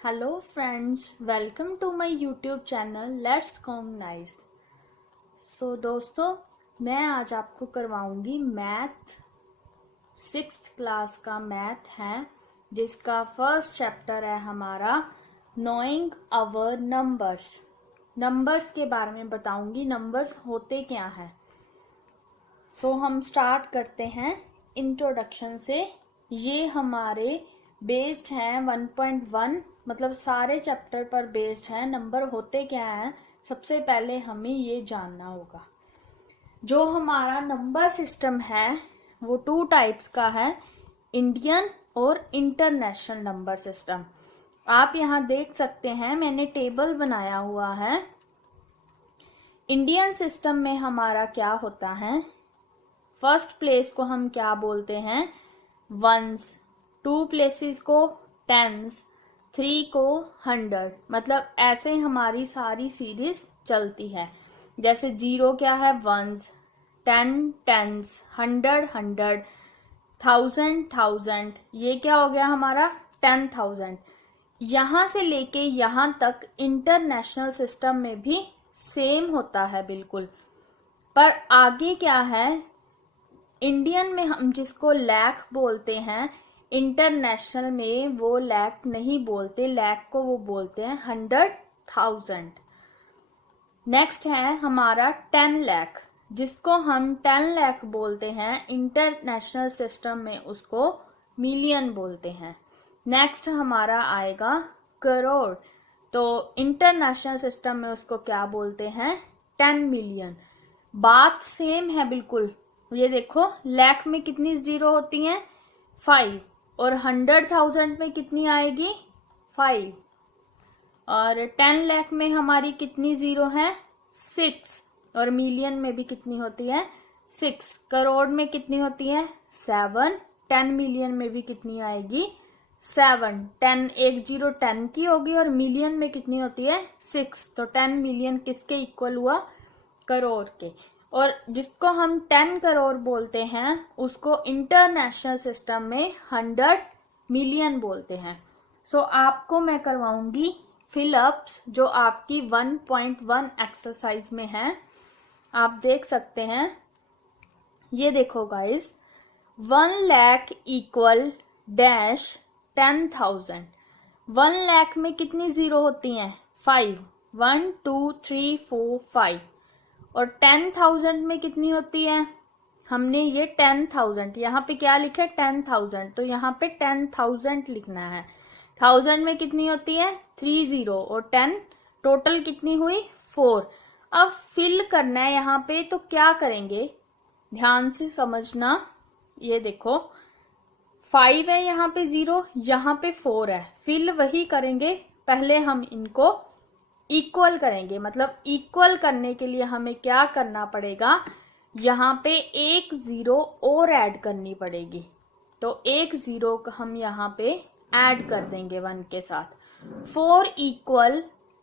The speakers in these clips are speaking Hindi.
Hello friends, welcome to my YouTube channel let's cognize. दोस्तों, मैं आज आपको करवाऊंगी मैथ 6th क्लास का मैथ है, जिसका फर्स्ट चैप्टर है हमारा नोइंग अवर नंबर्स। नंबर्स के बारे में बताऊंगी, नंबर्स होते क्या हैं। हम स्टार्ट करते हैं इंट्रोडक्शन से। ये हमारे बेस्ड हैं 1.1, मतलब सारे चैप्टर पर बेस्ड हैं। नंबर होते क्या हैं, सबसे पहले हमें ये जानना होगा। जो हमारा नंबर सिस्टम है वो 2 टाइप्स का है, इंडियन और इंटरनेशनल नंबर सिस्टम। आप यहाँ देख सकते हैं, मैंने टेबल बनाया हुआ है। इंडियन सिस्टम में हमारा क्या होता है, फर्स्ट प्लेस को हम क्या बोलते हैं, वंस, 2 प्लेसेस को टेंस, 3 को 100। मतलब ऐसे हमारी सारी सीरीज चलती है। जैसे 0 क्या है, वंस, 10 टेंस, 100 100, 1000 1000, ये क्या हो गया हमारा 10,000। यहां से लेके यहां तक इंटरनेशनल सिस्टम में भी सेम होता है बिल्कुल। पर आगे क्या है, इंडियन में हम जिसको लाख बोलते हैं, इंटरनेशनल में वो लाख नहीं बोलते, लाख को वो बोलते हैं 100,000। नेक्स्ट है हमारा 10 लाख, जिसको हम 10 लाख बोलते हैं, इंटरनेशनल सिस्टम में उसको मिलियन बोलते हैं। नेक्स्ट हमारा आएगा करोड़, तो इंटरनेशनल सिस्टम में उसको क्या बोलते हैं, 10 मिलियन। बात सेम है बिल्कुल। ये देखो, लाख में कितनी जीरो होती हैं, 5, और 100,000 में कितनी आएगी, 5, और 10 लाख में हमारी कितनी जीरो है, 6, और मिलियन में भी कितनी होती है, 6। करोड़ में कितनी होती है, 7। 10 मिलियन में भी कितनी आएगी, 7। 10 एक जीरो 10 की होगी, और मिलियन में कितनी होती है, 6। तो 10 मिलियन किसके इक्वल हुआ, करोड़ के। और जिसको हम 10 करोड़ बोलते हैं उसको इंटरनेशनल सिस्टम में 100 मिलियन बोलते हैं। आपको मैं करवाऊंगी फिलअप्स, जो आपकी 1.1 एक्सरसाइज में है। आप देख सकते हैं, ये देखो guys, 1 lakh equal dash 10,000। 1 lakh में कितनी जीरो होती हैं, 5, 1 2 3 4 5, और 10,000 में कितनी होती है, हमने ये 10,000 यहाँ पे क्या लिखा है, 10,000, तो यहाँ पे 10,000 लिखना है। 1000 में कितनी होती है, 30, और 10 टोटल कितनी हुई, 4। अब फिल करना है यहाँ पे, तो क्या करेंगे, ध्यान से समझना। ये देखो, 5 है यहाँ पे 0, यहाँ पे 4 है, फिल वही करेंगे। पहले हम इनको इक्वल करेंगे, मतलब इक्वल करने के लिए हमें क्या करना पड़ेगा, यहाँ पे एक जीरो और ऐड करनी पड़ेगी। तो एक जीरो हम यहाँ पे ऐड कर देंगे 1 के साथ। 4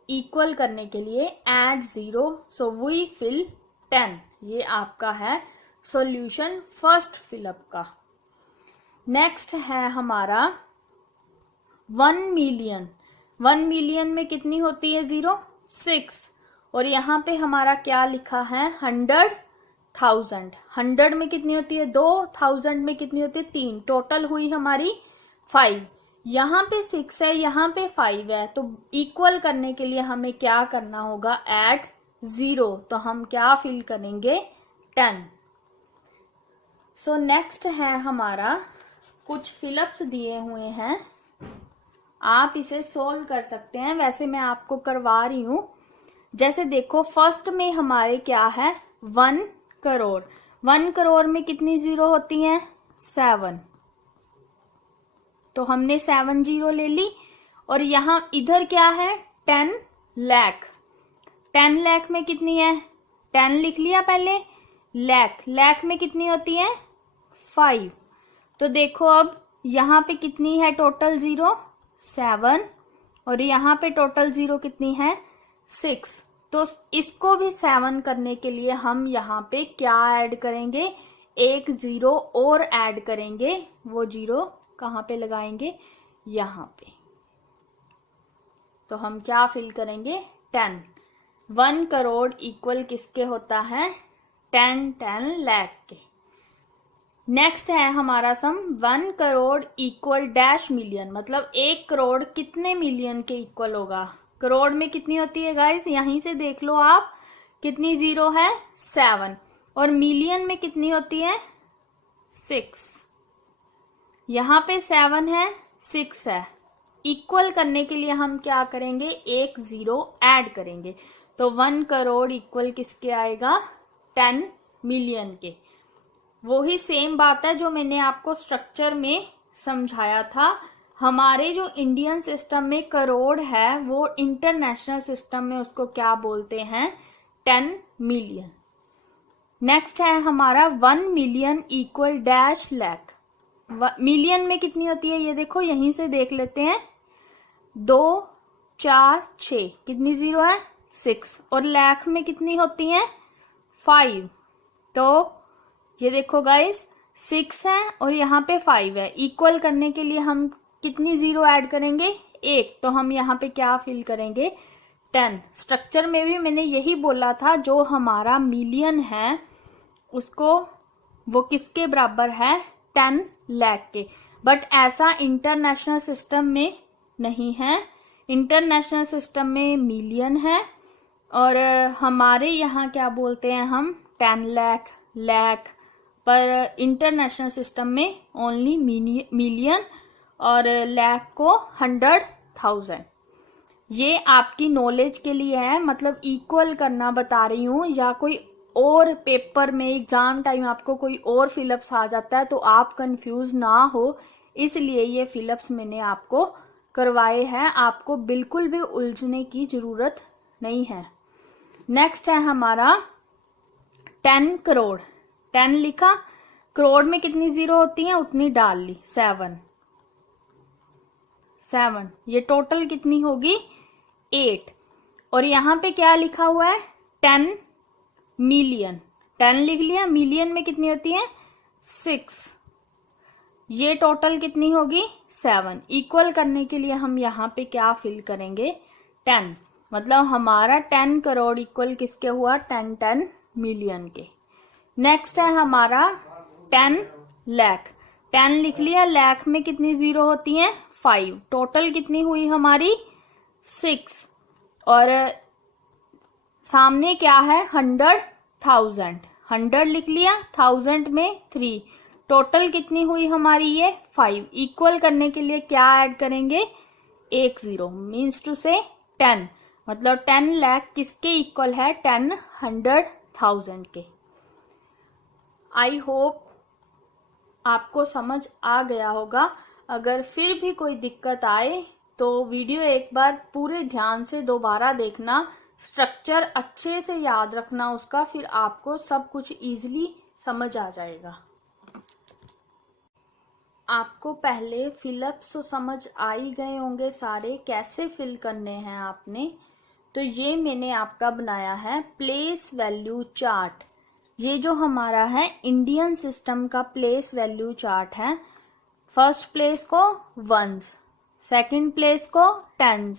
इक्वल करने के लिए ऐड 0, सो वी फिल 10। ये आपका है सॉल्यूशन फर्स्ट फिलअप का। नेक्स्ट है हमारा 1 मिलियन। 1 मिलियन में कितनी होती है जीरो, 6, और यहाँ पे हमारा क्या लिखा है, 100,000। 100 में कितनी होती है 2, 1000 में कितनी होती है 3, टोटल हुई हमारी 5। यहाँ पे 6 है, यहाँ पे 5 है, तो इक्वल करने के लिए हमें क्या करना होगा, ऐड 0, तो हम क्या फिल करेंगे, 10। नेक्स्ट है हमारा, कुछ फिलअप्स दिए हुए हैं, आप इसे सोल्व कर सकते हैं, वैसे मैं आपको करवा रही हूं। जैसे देखो, फर्स्ट में हमारे क्या है, 1 करोड़। 1 करोड़ में कितनी जीरो होती हैं, 7, तो हमने 7 जीरो ले ली। और यहां इधर क्या है, 10 लाख। 10 लाख में कितनी है, 10 लिख लिया पहले, लाख में कितनी होती है, 5। तो देखो अब यहाँ पे कितनी है टोटल जीरो, 7, और यहाँ पे टोटल जीरो कितनी है, 6। तो इसको भी 7 करने के लिए हम यहाँ पे क्या ऐड करेंगे, एक जीरो और ऐड करेंगे। वो जीरो कहाँ पे लगाएंगे, यहाँ पे। तो हम क्या फिल करेंगे 10। 1 करोड़ इक्वल किसके होता है 10 लाख के। नेक्स्ट है हमारा सम 1 करोड़ इक्वल डैश मिलियन, मतलब 1 करोड़ कितने मिलियन के इक्वल होगा। करोड़ में कितनी होती है गाइस, यहीं से देख लो आप, कितनी जीरो है 7, और मिलियन में कितनी होती है 6। यहां पे 7 है 6 है। इक्वल करने के लिए हम क्या करेंगे, एक जीरो ऐड करेंगे, तो 1 करोड़ इक्वल किसके आएगा 10 मिलियन के। वो ही सेम बात है जो मैंने आपको स्ट्रक्चर में समझाया था। हमारे जो इंडियन सिस्टम में करोड़ है, वो इंटरनेशनल सिस्टम में उसको क्या बोलते हैं 10 मिलियन। नेक्स्ट है हमारा 1 million equal dash lakh. Million में कितनी होती है ये देखो, यहीं से देख लेते हैं, 2 4 6, कितनी जीरो है 6, और लाख में कितनी होती है 5। तो ये देखो गाइस 6 है और यहाँ पे 5 है। इक्वल करने के लिए हम कितनी जीरो ऐड करेंगे 1, तो हम यहाँ पे क्या फिल करेंगे 10। स्ट्रक्चर में भी मैंने यही बोला था, जो हमारा मिलियन है उसको वो किसके बराबर है 10 लाख के। बट ऐसा इंटरनेशनल सिस्टम में नहीं है। इंटरनेशनल सिस्टम में मिलियन है और हमारे यहाँ क्या बोलते हैं हम 10 लाख लाख, पर इंटरनेशनल सिस्टम में ओनली मिलियन और लाख को 100,000। ये आपकी नॉलेज के लिए है, मतलब इक्वल करना बता रही हूँ, या कोई और पेपर में एग्जाम टाइम आपको कोई और फिलअप्स आ जाता है तो आप कंफ्यूज ना हो, इसलिए ये फिलअप्स मैंने आपको करवाए हैं। आपको बिल्कुल भी उलझने की जरूरत नहीं है। नेक्स्ट है हमारा 10 करोड़। 10 लिखा, करोड़ में कितनी जीरो होती है उतनी डाल ली, 7। ये टोटल कितनी होगी 8, और यहाँ पे क्या लिखा हुआ है 10 मिलियन। 10 लिख लिया, मिलियन में कितनी होती है 6, ये टोटल कितनी होगी 7। इक्वल करने के लिए हम यहाँ पे क्या फिल करेंगे 10, मतलब हमारा 10 करोड़ इक्वल किसके हुआ 10 मिलियन के। नेक्स्ट है हमारा 10 लाख। 10 लिख लिया, लाख में कितनी जीरो होती हैं 5, टोटल कितनी हुई हमारी 6, और सामने क्या है 100,000। 100 लिख लिया, 1000 में 3, टोटल कितनी हुई हमारी ये 5। इक्वल करने के लिए क्या ऐड करेंगे, एक जीरो, मीन्स टू से 10, मतलब 10 लाख किसके इक्वल है 100,000 के। आई होप आपको समझ आ गया होगा। अगर फिर भी कोई दिक्कत आए तो वीडियो एक बार पूरे ध्यान से दोबारा देखना, स्ट्रक्चर अच्छे से याद रखना उसका, फिर आपको सब कुछ इजीली समझ आ जाएगा। आपको पहले फिलअप्स तो समझ आ ही गए होंगे सारे, कैसे फिल करने हैं आपने। तो ये मैंने आपका बनाया है प्लेस वैल्यू चार्ट। ये जो हमारा है इंडियन सिस्टम का प्लेस वैल्यू चार्ट है। फर्स्ट प्लेस को 1s, सेकंड प्लेस को 10s,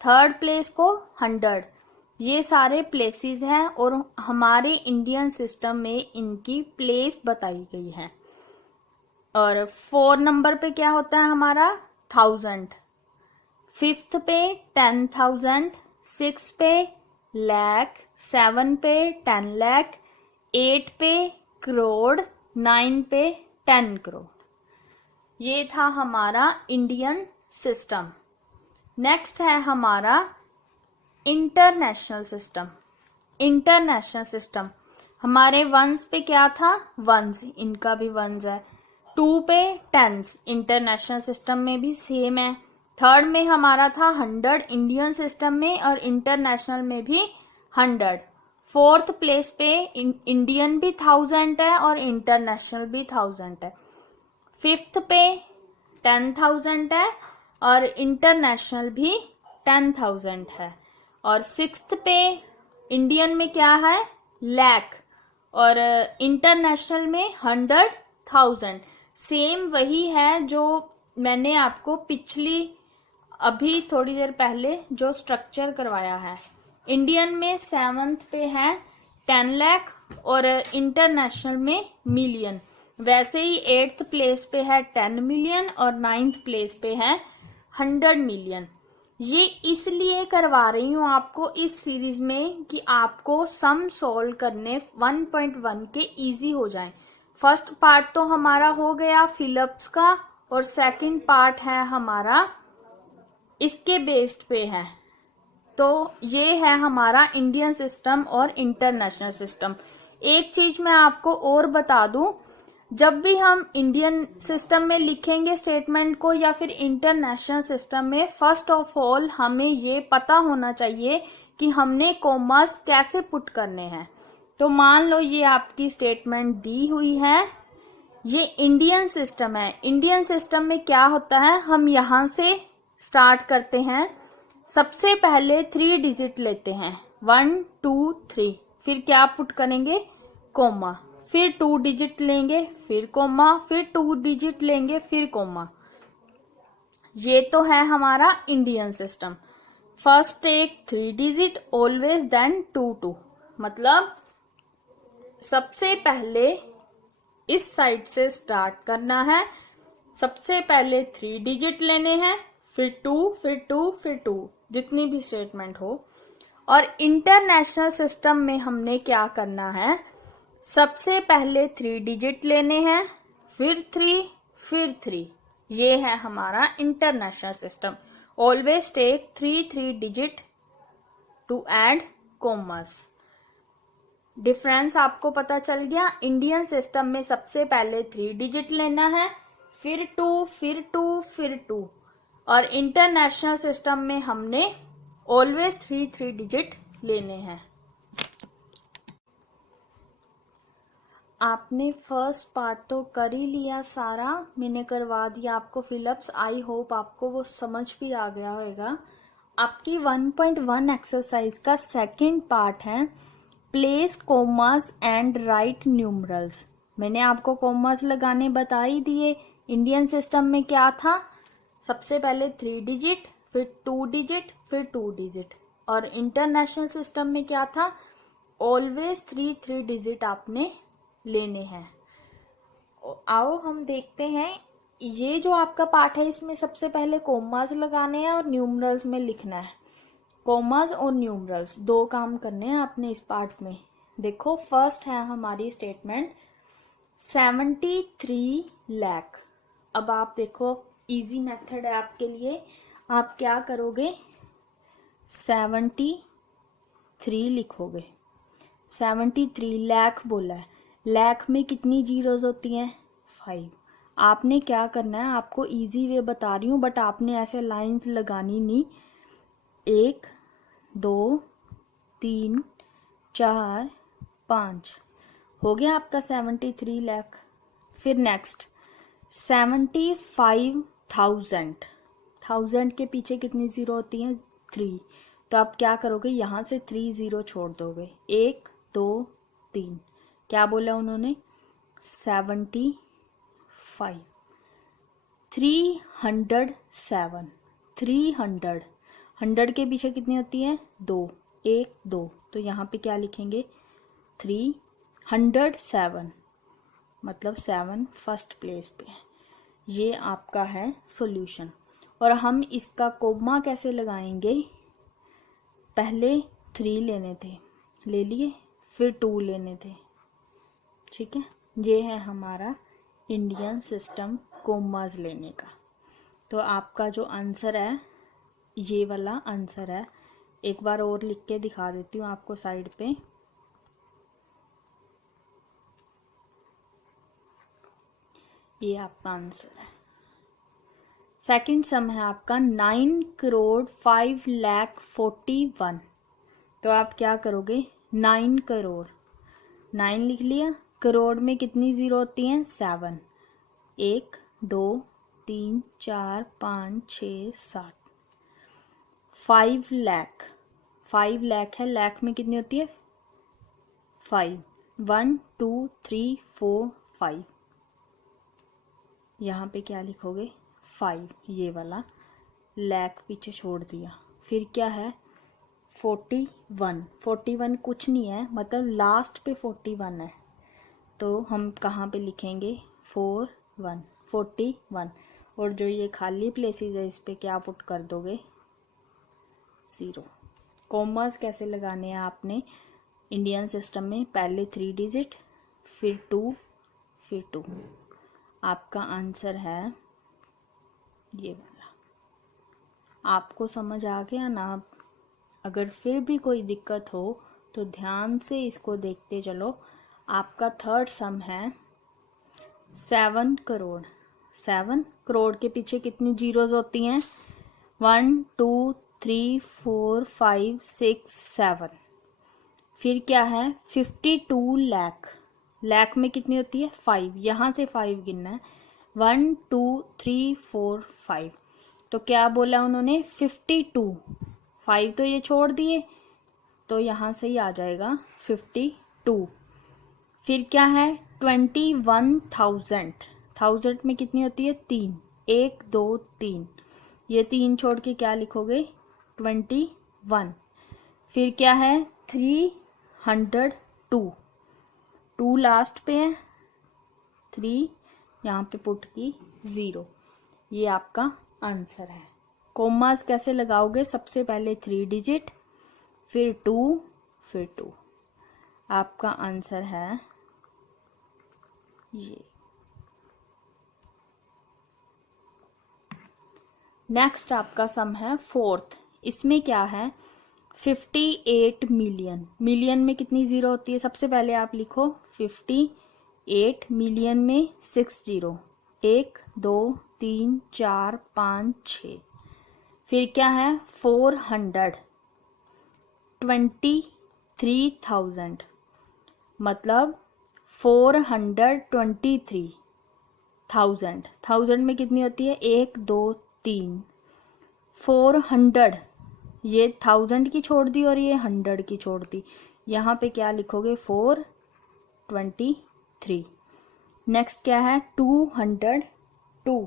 थर्ड प्लेस को 100। ये सारे प्लेसेस हैं और हमारे इंडियन सिस्टम में इनकी प्लेस बताई गई है। और 4 नंबर पे क्या होता है हमारा 1000, 5th पे 10,000, 6 पे लाख, 7 पे 10 लाख, 8 पे करोड़, 9 पे 10 करोड़। ये था हमारा इंडियन सिस्टम। नेक्स्ट है हमारा इंटरनेशनल सिस्टम। इंटरनेशनल सिस्टम हमारे 1s पे क्या था 1s, इनका भी 1s है। 2 पे 10s, इंटरनेशनल सिस्टम में भी सेम है। थर्ड में हमारा था 100 इंडियन सिस्टम में और इंटरनेशनल में भी 100। फोर्थ प्लेस पे इंडियन भी 1000 है और इंटरनेशनल भी 1000 है। 5th पे 10,000 है और इंटरनेशनल भी 10,000 है। और 6th पे इंडियन में क्या है लाख और इंटरनेशनल में 100,000। सेम वही है जो मैंने आपको पिछली अभी थोड़ी देर पहले जो स्ट्रक्चर करवाया है, इंडियन में 7th पे है 10 लाख और इंटरनेशनल में मिलियन। वैसे ही 8th प्लेस पे है 10 मिलियन और 9th प्लेस पे है 100 मिलियन। ये इसलिए करवा रही हूँ आपको इस सीरीज में कि आपको सम सोल्व करने 1.1 के इजी हो जाएं। फर्स्ट पार्ट तो हमारा हो गया फिलिप्स का और सेकंड पार्ट है हमारा इसके बेस्ड पे है। तो ये है हमारा इंडियन सिस्टम और इंटरनेशनल सिस्टम। एक चीज मैं आपको और बता दूं, जब भी हम इंडियन सिस्टम में लिखेंगे स्टेटमेंट को या फिर इंटरनेशनल सिस्टम में, फर्स्ट ऑफ ऑल हमें ये पता होना चाहिए कि हमने कॉमास कैसे पुट करने हैं। तो मान लो ये आपकी स्टेटमेंट दी हुई है, ये इंडियन सिस्टम है। इंडियन सिस्टम में क्या होता है, हम यहां से स्टार्ट करते हैं। सबसे पहले 3 डिजिट लेते हैं 1 2 3, फिर क्या पुट करेंगे, कोमा, फिर 2 डिजिट लेंगे, फिर कोमा, फिर 2 डिजिट लेंगे, फिर कोमा। ये तो है हमारा Indian system. First take 3 digit always then 2 2, मतलब सबसे पहले इस साइड से स्टार्ट करना है। सबसे पहले 3 डिजिट लेने हैं, फिर 2, फिर 2, फिर 2, जितनी भी स्टेटमेंट हो। और इंटरनेशनल सिस्टम में हमने क्या करना है, सबसे पहले 3 डिजिट लेने हैं, फिर 3, फिर 3। ये है हमारा international system. Always take 3 digit to add commas. Difference आपको पता चल गया। इंडियन सिस्टम में सबसे पहले 3 डिजिट लेना है, फिर 2, फिर 2, फिर 2। और इंटरनेशनल सिस्टम में हमने ऑलवेज 3 डिजिट लेने हैं। आपने फर्स्ट पार्ट तो कर ही लिया सारा, मैंने करवा दिया आपको फिलिप्स। आई होप आपको वो समझ भी आ गया होगा। आपकी 1.1 एक्सरसाइज का सेकंड पार्ट है place commas and right numerals. मैंने आपको कोमास लगाने बता ही दिए। इंडियन सिस्टम में क्या था, सबसे पहले 3 डिजिट, फिर 2 डिजिट, फिर 2 डिजिट। और इंटरनेशनल सिस्टम में क्या था, ऑलवेज 3 डिजिट आपने लेने हैं। आओ हम देखते हैं, ये जो आपका पार्ट है इसमें सबसे पहले कोमास लगाने हैं और न्यूमरल्स में लिखना है। कोमास और न्यूमरल्स 2 काम करने हैं आपने इस पार्ट में। देखो फर्स्ट है हमारी स्टेटमेंट 73 लाख। अब आप देखो इजी मेथड है आपके लिए। आप क्या करोगे, 73 लिखोगे। 73 लाख बोला है, लाख में कितनी जीरोज होती हैं, 5। आपने क्या करना है, आपको इजी वे बता रही हूँ बट आपने ऐसे लाइंस लगानी नहीं। 1 2 3 4 5 हो गया आपका 73 लाख। फिर नेक्स्ट 75,000, 1000 के पीछे कितनी जीरो होती हैं, 3। तो आप क्या करोगे, यहाँ से 3 जीरो छोड़ दोगे। 1 2 3, क्या बोला उन्होंने, 75। 307, 300, 100 के पीछे कितनी होती है, 2, 1 2। तो यहाँ पे क्या लिखेंगे, 307, मतलब 7 फर्स्ट प्लेस पे है। ये आपका है सॉल्यूशन। और हम इसका कोमा कैसे लगाएंगे, पहले 3 लेने थे, ले लिए, फिर 2 लेने थे, ठीक है। ये है हमारा इंडियन सिस्टम कोमास लेने का। तो आपका जो आंसर है ये वाला आंसर है। एक बार और लिख के दिखा देती हूँ आपको साइड पे। ये आपका आंसर है। सेकंड सम है आपका 9,05,41,। तो आप क्या करोगे, 9 करोड़, 9 लिख लिया, करोड़ में कितनी जीरो होती हैं, 7। 1 2 3 4 5 6 7। 5 लाख, 5 लाख है, लाख में कितनी होती है, 5। 1 2 3 4 5। यहाँ पे क्या लिखोगे, 5, ये वाला लाख पीछे छोड़ दिया। फिर क्या है 41, 41 कुछ नहीं है, मतलब लास्ट पे 41 है, तो हम कहाँ पे लिखेंगे 41, 41। और जो ये खाली प्लेसेस है इस पे क्या पुट कर दोगे 0। कॉमर्स कैसे लगाने हैं आपने इंडियन सिस्टम में, पहले 3 डिजिट फिर 2 फिर 2। आपका आंसर है ये वाला। आपको समझ आ गया ना? अगर फिर भी कोई दिक्कत हो तो ध्यान से इसको देखते चलो। आपका थर्ड सम है 7 करोड़। 7 करोड़ के पीछे कितनी जीरोज होती हैं 1 2 3 4 5 6 7। फिर क्या है 52 लाख। लाख में कितनी होती है 5, यहाँ से 5 गिनना है 1 2 3 4 5। तो क्या बोला उन्होंने 52, 5 तो ये छोड़ दिए तो यहाँ से ही आ जाएगा 52। फिर क्या है 21,000। 1000 में कितनी होती है 3, 1 2 3, ये 3 छोड़ के क्या लिखोगे 21। फिर क्या है 302, 2 लास्ट पे है, 3 यहाँ पे पुट की 0। ये आपका आंसर है। कॉमास कैसे लगाओगे, सबसे पहले 3 डिजिट फिर 2 फिर 2। आपका आंसर है ये। नेक्स्ट आपका सम है फोर्थ। इसमें क्या है 58 मिलियन। मिलियन में कितनी जीरो होती है, सबसे पहले आप लिखो 58 मिलियन में 6 जीरो, 1 2 3 4 5 6। फिर क्या है 423,000, मतलब 423,000। 1000 में कितनी होती है 1 2 3, 400। ये 1000 की छोड़ दी और ये 100 की छोड़ दी, यहाँ पे क्या लिखोगे 423। नेक्स्ट क्या है 202,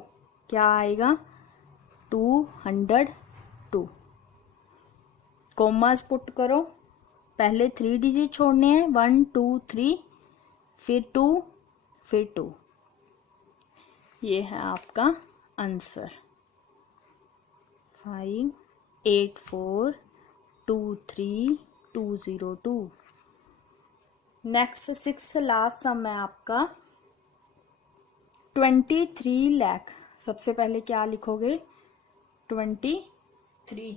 क्या आएगा 202। कॉमास पुट करो, पहले 3 डिजिट छोड़ने हैं 1 2 3 फिर 2 फिर 2। ये है आपका आंसर 58423202। नेक्स्ट 6 लास्ट सम है आपका 23 लाख। सबसे पहले क्या लिखोगे 23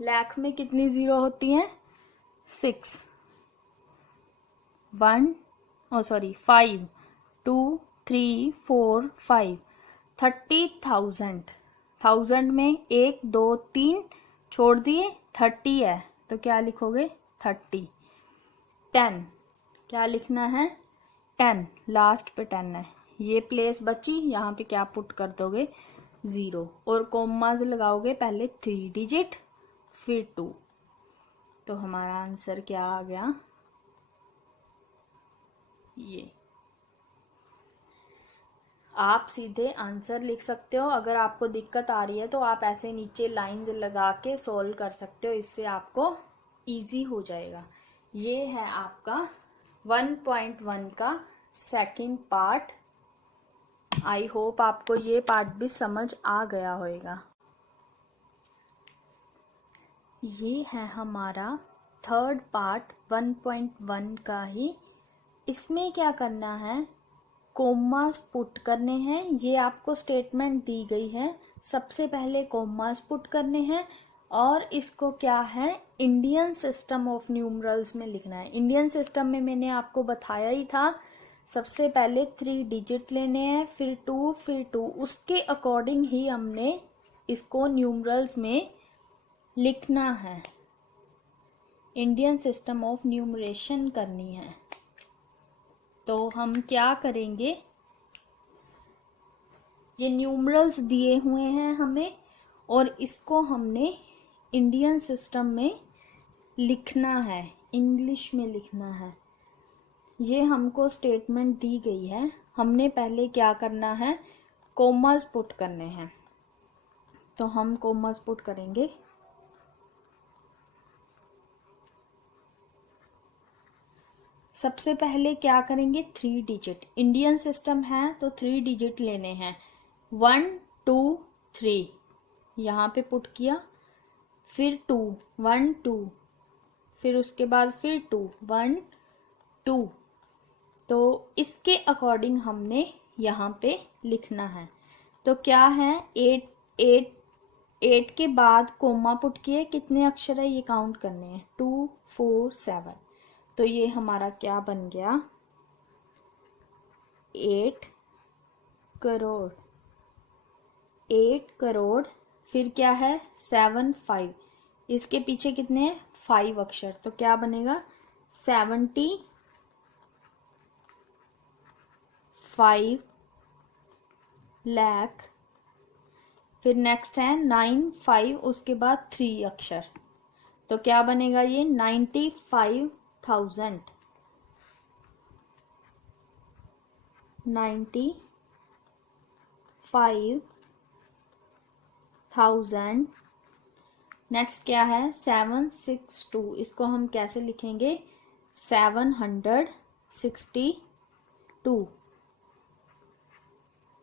लाख में कितनी जीरो होती हैं 6, 1 5 2 3 4 5, 30,000। 1000 में 1 2 3 छोड़ दिए 30 है, तो क्या लिखोगे 30। 10 क्या लिखना है 10, लास्ट पे 10 है, ये प्लेस बची, यहाँ पे क्या पुट कर दोगे 0। और कॉमास लगाओगे पहले 3 डिजिट फिर 2। तो हमारा आंसर क्या आ गया ये। आप सीधे आंसर लिख सकते हो। अगर आपको दिक्कत आ रही है तो आप ऐसे नीचे लाइंस लगा के सॉल्व कर सकते हो, इससे आपको इजी हो जाएगा। ये है आपका 1.1 का सेकंड पार्ट। आई होप आपको ये पार्ट भी समझ आ गया होगा। ये है हमारा थर्ड पार्ट 1.1 का ही। इसमें क्या करना है कॉमास पुट करने हैं। ये आपको स्टेटमेंट दी गई है, सबसे पहले कॉमास पुट करने हैं और इसको क्या है इंडियन सिस्टम ऑफ न्यूमरल्स में लिखना है। इंडियन सिस्टम में मैंने आपको बताया ही था, सबसे पहले 3 डिजिट लेने हैं फिर 2 फिर 2, उसके अकॉर्डिंग ही हमने इसको न्यूमरल्स में लिखना है। इंडियन सिस्टम ऑफ न्यूमरेशन करनी है। तो हम क्या करेंगे, ये न्यूमरल्स दिए हुए हैं हमें और इसको हमने इंडियन सिस्टम में लिखना है, इंग्लिश में लिखना है। ये हमको स्टेटमेंट दी गई है, हमने पहले क्या करना है कॉमास पुट करने हैं। तो हम कोमास पुट करेंगे। सबसे पहले क्या करेंगे, 3 डिजिट, इंडियन सिस्टम है तो 3 डिजिट लेने हैं। 1 2 3 यहाँ पे पुट किया, फिर 2 1 2, फिर उसके बाद फिर 2 1 2। तो इसके अकॉर्डिंग हमने यहाँ पे लिखना है। तो क्या है, 8 8 8 के बाद कोमा पुट किए, कितने अक्षर है ये काउंट करने हैं, 2 4 7। तो ये हमारा क्या बन गया, 8 करोड़। 8 करोड़, फिर क्या है 7 5, इसके पीछे कितने हैं 5 अक्षर, तो क्या बनेगा 75 लाख। फिर नेक्स्ट है 9 5, उसके बाद 3 अक्षर, तो क्या बनेगा ये 95,000। 95,000। नेक्स्ट क्या है 762, इसको हम कैसे लिखेंगे, 762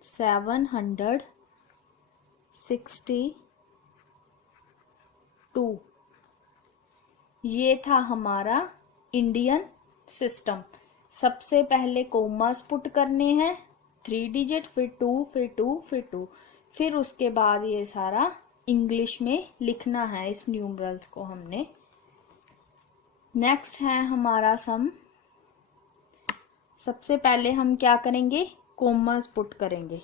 762। ये था हमारा इंडियन सिस्टम। सबसे पहले कोमास पुट करने हैं 3 डिजिट, फिर 2 फिर 2 फिर 2, फिर उसके बाद ये सारा इंग्लिश में लिखना है इस न्यूमरल्स को हमने। नेक्स्ट है हमारा सम। सबसे पहले हम क्या करेंगे, कोमास पुट करेंगे।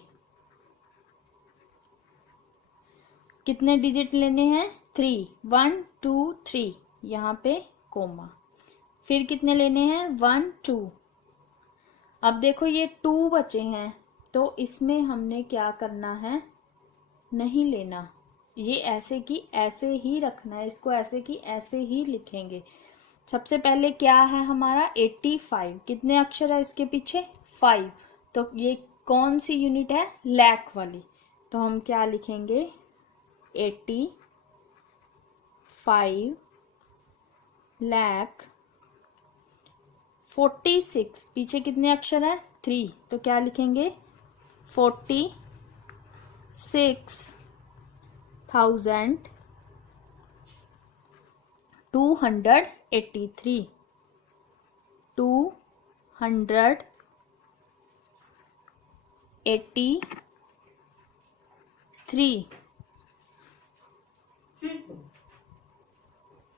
कितने डिजिट लेने हैं, 3 1 2 3, यहाँ पे कोमा। फिर कितने लेने हैं 1 2। अब देखो ये 2 बचे हैं, तो इसमें हमने क्या करना है, नहीं लेना, ये ऐसे की ऐसे ही रखना है, इसको ऐसे की ऐसे ही लिखेंगे। सबसे पहले क्या है हमारा 85, कितने अक्षर है इसके पीछे 5, तो ये कौन सी यूनिट है, लाख वाली, तो हम क्या लिखेंगे 85 लाख। 46, पीछे कितने अक्षर है 3, तो क्या लिखेंगे 46,283। 283।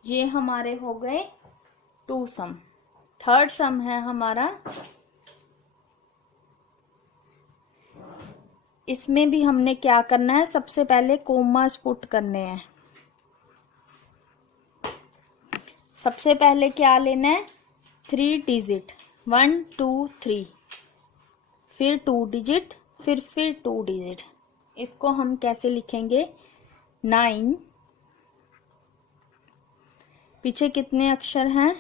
ये हमारे हो गए 2 सम। थर्ड सम है हमारा, इसमें भी हमने क्या करना है, सबसे पहले कोमास पुट करने हैं। सबसे पहले क्या लेना है 3 डिजिट, 1 2 3, फिर 2 डिजिट, फिर 2 डिजिट। इसको हम कैसे लिखेंगे, 9, पीछे कितने अक्षर हैं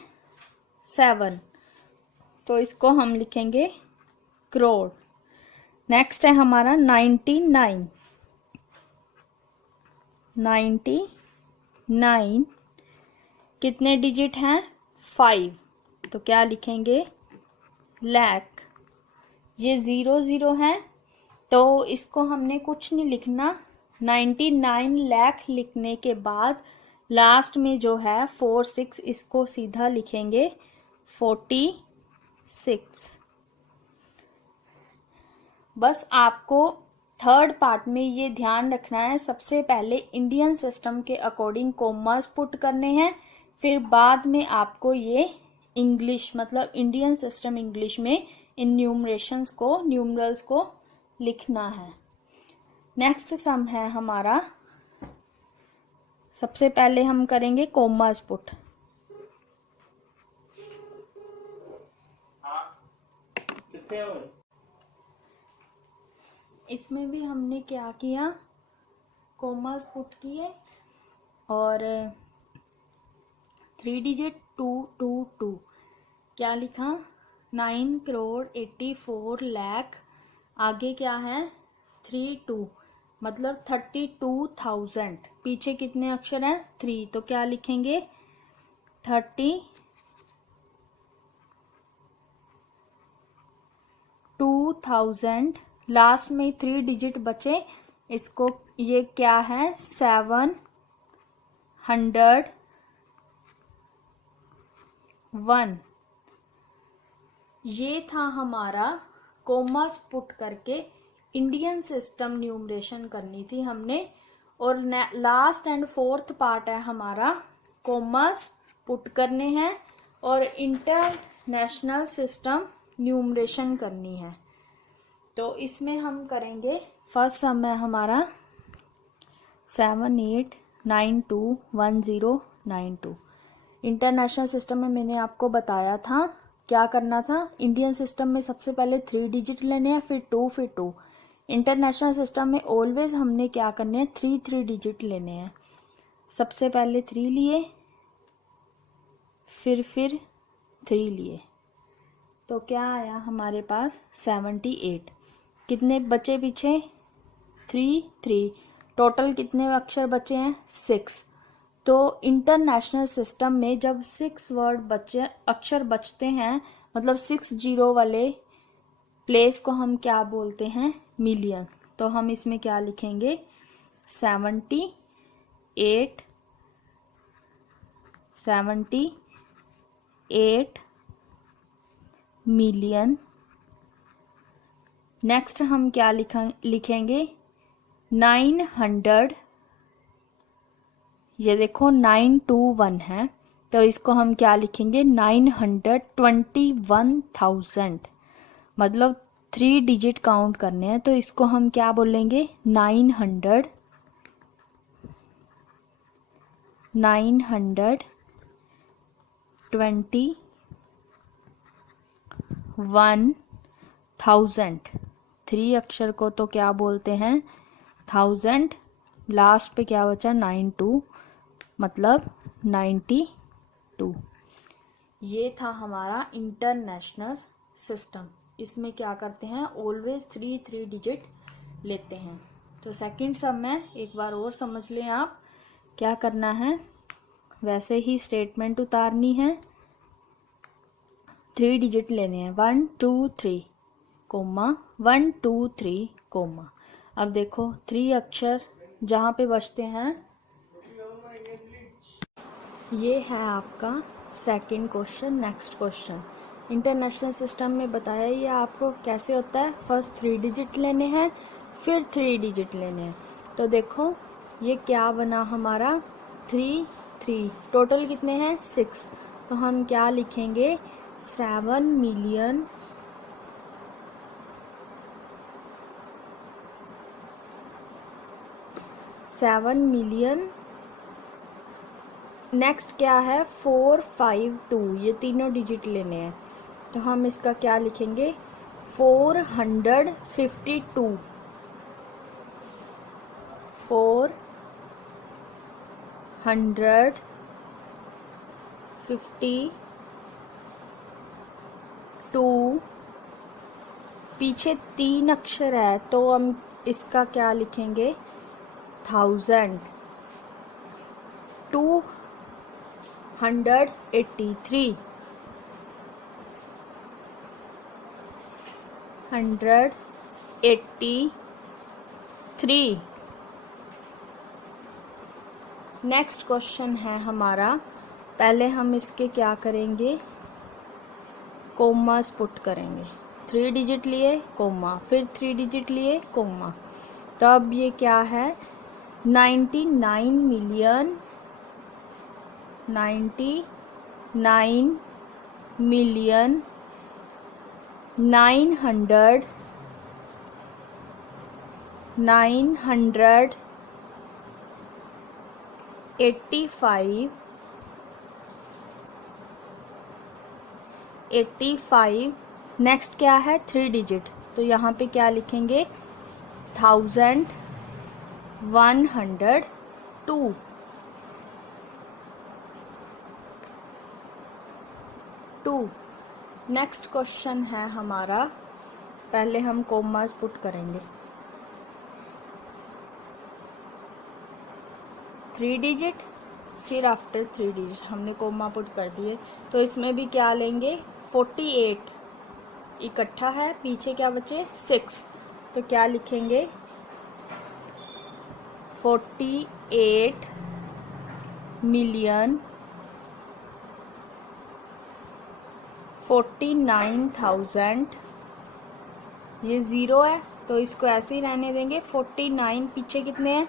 7, तो इसको हम लिखेंगे करोड़। नेक्स्ट है हमारा 99, 99, कितने डिजिट हैं 5, तो क्या लिखेंगे लाख। ये 0 0 है, तो इसको हमने कुछ नहीं लिखना, 99 लाख लिखने के बाद लास्ट में जो है 4 6, इसको सीधा लिखेंगे 46। बस आपको थर्ड पार्ट में ये ध्यान रखना है, सबसे पहले इंडियन सिस्टम के अकॉर्डिंग कोमास पुट करने हैं, फिर बाद में आपको ये इंग्लिश मतलब इंडियन सिस्टम इंग्लिश में इन न्यूमरेशंस को, न्यूमरल्स को लिखना है। नेक्स्ट सम है हमारा, सबसे पहले हम करेंगे कोमास पुट। इसमें भी हमने क्या किया, कोमास पुट किए और 3 डिजिट 2 2 2, क्या लिखा 9 करोड़ 84 लाख, आगे क्या है 3 2, मतलब 32,000। पीछे कितने अक्षर हैं? 3, तो क्या लिखेंगे? 32,000। लास्ट में 3 डिजिट बचे, इसको ये क्या है? 701। ये था हमारा कोमास पुट करके इंडियन सिस्टम न्यूमरेशन करनी थी हमने। और लास्ट एंड फोर्थ पार्ट है हमारा कोमास पुट करने हैं और इंटरनेशनल सिस्टम न्यूमरेशन करनी है। तो इसमें हम करेंगे, फर्स्ट सम है हमारा 78921092। इंटरनेशनल सिस्टम में मैंने आपको बताया था क्या करना था। इंडियन सिस्टम में सबसे पहले 3 डिजिट लेने हैं, फिर 2, फिर 2। इंटरनेशनल सिस्टम में ऑलवेज हमने क्या करने हैं? 3 डिजिट लेने हैं। सबसे पहले 3 लिए, फिर 3 लिए, तो क्या आया हमारे पास? 78। कितने बचे पीछे? 3। टोटल कितने अक्षर बचे हैं? 6। तो इंटरनेशनल सिस्टम में जब 6 अक्षर बचते हैं, मतलब 60 वाले प्लेस को हम क्या बोलते हैं? मिलियन। तो हम इसमें क्या लिखेंगे? 78 मिलियन। नेक्स्ट हम क्या लिखेंगे? 900। ये देखो 921 है, तो इसको हम क्या लिखेंगे? 921,000। मतलब 3 डिजिट काउंट करने हैं, तो इसको हम क्या बोलेंगे? 921,000। 3 अक्षर को तो क्या बोलते हैं? 1000। लास्ट पे क्या बचा? 92, मतलब 92। ये था हमारा इंटरनेशनल सिस्टम। इसमें क्या करते हैं? ऑलवेज 3 डिजिट लेते हैं। तो सेकंड सम में एक बार और समझ लें आप क्या करना है। वैसे ही स्टेटमेंट उतारनी है, 3 डिजिट लेने हैं, 1 2 3 कोमा 1 2 3 कोमा। अब देखो 3 अक्षर जहाँ पे बचते हैं, ये है आपका second question. Next question international system में बताया ये आपको कैसे होता है। फर्स्ट 3 डिजिट लेने हैं, फिर 3 डिजिट लेने हैं। तो देखो ये क्या बना हमारा? 3 3। टोटल कितने हैं? 6। तो हम क्या लिखेंगे? 7 मिलियन 7 मिलियन। नेक्स्ट क्या है? 4 5 2। ये तीनों डिजिट लेने हैं, तो हम इसका क्या लिखेंगे? 452। 452। पीछे 3 अक्षर है, तो हम इसका क्या लिखेंगे? 1000। 283। 183। नेक्स्ट क्वेश्चन है हमारा, पहले हम इसके क्या करेंगे? कोमास पुट करेंगे। 3 डिजिट लिए कोमा, फिर 3 डिजिट लिए कोमा। तो अब ये क्या है? 99 मिलियन 900 85। नेक्स्ट क्या है? 3 डिजिट, तो यहाँ पे क्या लिखेंगे? 1102। नेक्स्ट क्वेश्चन है हमारा, पहले हम कोमास पुट करेंगे। 3 डिजिट, फिर आफ्टर 3 डिजिट हमने कोमा पुट कर दिए। तो इसमें भी क्या लेंगे, 48 इकट्ठा है, पीछे क्या बचे 6, तो क्या लिखेंगे 48 मिलियन 49,000, ये 0 है तो इसको ऐसे ही रहने देंगे। 49 पीछे कितने हैं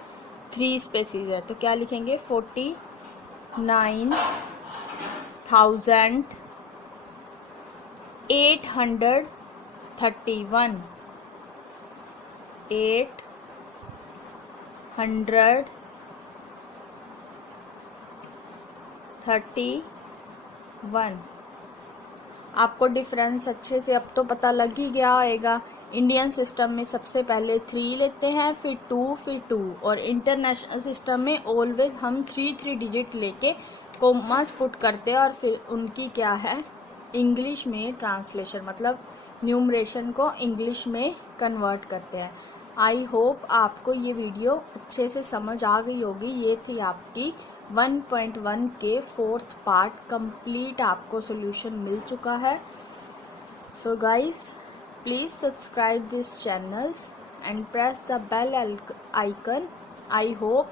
3 स्पेसिस है, तो क्या लिखेंगे 49,831 831। आपको डिफरेंस अच्छे से अब तो पता लग ही गया होगा। इंडियन सिस्टम में सबसे पहले 3 लेते हैं, फिर 2, फिर 2, और इंटरनेशनल सिस्टम में ऑलवेज हम 3 डिजिट लेके कोमास पुट करते हैं और फिर उनकी क्या है इंग्लिश में ट्रांसलेशन, मतलब न्यूमरेशन को इंग्लिश में कन्वर्ट करते हैं। आई होप आपको ये वीडियो अच्छे से समझ आ गई होगी। ये थी आपकी 1.1 के 4th पार्ट कंप्लीट, आपको सॉल्यूशन मिल चुका है। So guys, please subscribe this channels and press the bell icon. I hope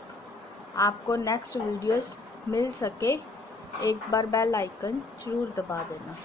आपको नेक्स्ट वीडियोस मिल सके। एक बार बेल आइकन जरूर दबा देना।